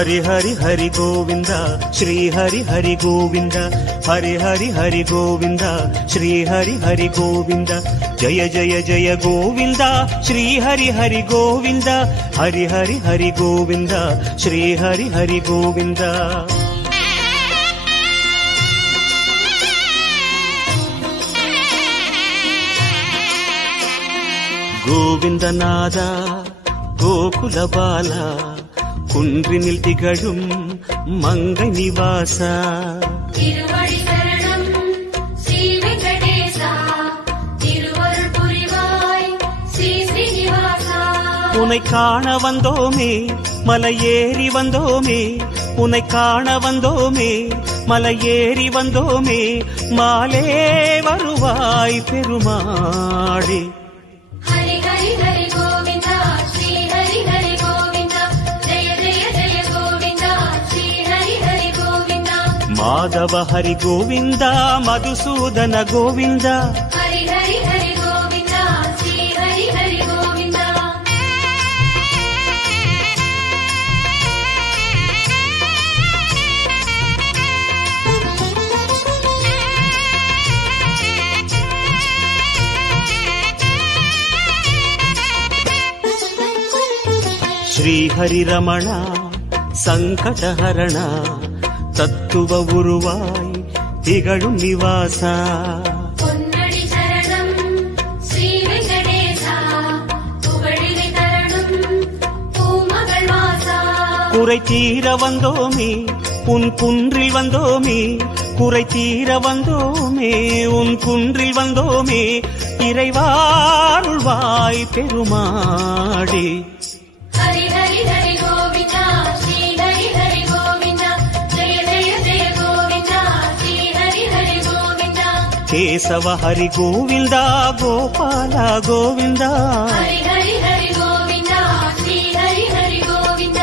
हरि हरि हरि गोविंद श्री हरि हरि गोविंद हरि हरि हरि गोविंद श्री हरि हरि गोविंद जय जय जय गोविंद श्री हरि हरि गोविंद हरि हरि हरि गोविंद श्री हरि हरि गोविंद गोविंदनाद गोकुल बाला குன்றினில் திகழும் மங்கை நிவாசா திருவடி சரணம் ஸ்ரீ வெங்கடேசா திருவருள் புரிவாய் ஸ்ரீ ஸ்ரீனிவாசா உன்னை காண வந்தோமே மலையேறி வந்தோமே உன்னை காண வந்தோமே மலையேறி வந்தோமே மாலே வருவாய் பெருமாளே ஹரி ஹரி ஹரி கோவிந்தா ஸ்ரீ ஹரி ஹரி माधव हरि गोविंद मधुसूदन गोविंद हरि हरि हरि गोविंद श्री हरि हरि गोविंद श्री हरि रमण संकटहरण தத்துவ உருவாய் திகழும் நிவாசா பொன்னடி சரணம் ஸ்ரீ வெங்கடேசா புகழினை தரணும் பூமகள் வாசா குறை தீர வந்தோமே உன் குன்றில் வந்தோமே குறை தீர வந்தோமே உன் குன்றில் வந்தோமே இறைவாருள்வாய் பெருமாளே ஹரி ஹரி ஹரி கோவிந்தா ஸ்ரீ ஹரி ஹரி கோவிந்தா केशव हरि गोविंद गोपाल गोविंद हरि हरि हरि गोविंद श्री हरि हरि गोविंद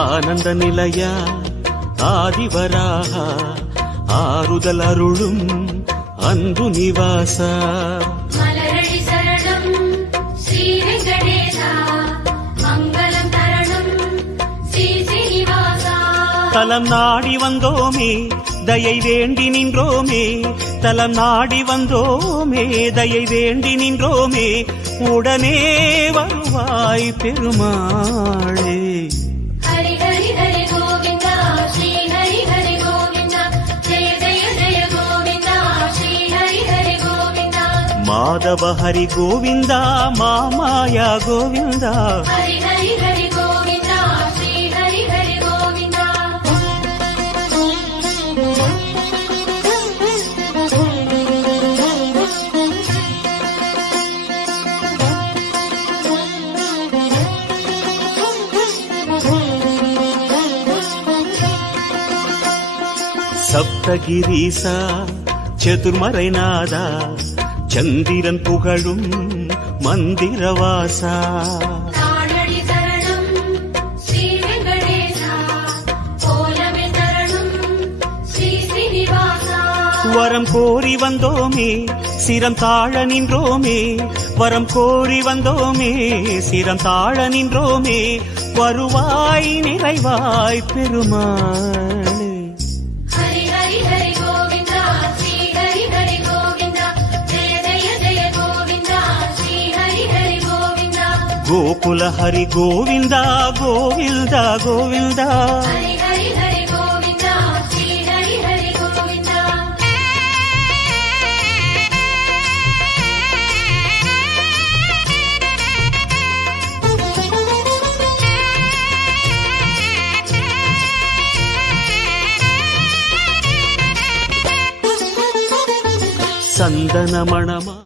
आनंद निलय आदिवराह ஆறுதல் அருளும் அன்பு நிவாசா மலரடி சரணம் ஸ்ரீ வெங்கடேசா மங்களம் தரணும் ஸ்ரீ ஸ்ரீனிவாசா தலம் நாடி வந்தோமே தயை வேண்டி நின்றோமே தலம் நாடி வந்தோமே தயை வேண்டி நின்றோமே உடனே வருவாய் பெருமாளே ஹரி ஹரி ஹரி கோவிந்தா ஸ்ரீ ஹரி ஹரி माधव हरि गोविंद मामाया गोविंद हरि हरि हरि गोविंद श्री हरि हरि गोविंद सप्तगिरीसा चतुर्मறைநாதா சந்திரன் புகழும் மந்திரவாசா தாளடி சரணம் ஸ்ரீ வெங்கடேசா கோலமே தரணும் ஸ்ரீ ஸ்ரீனிவாசா வரம் கோரி வந்தோமே சிரம் தாழ நின்றோமே வரம் கோரி வந்தோமே சிரம் தாழ நின்றோமே வருவாய் நிறைவாய் பெருமாளே ஹரி ஹரி ஹரி கோவிந்தா ஸ்ரீ ஹரி ஹரி கோவிந்தா गोकुल हरि गोविंद गोविंद गोविंद हरि हरि हरि गोविंद श्री हरि हरि गोविंद சந்தன மணமா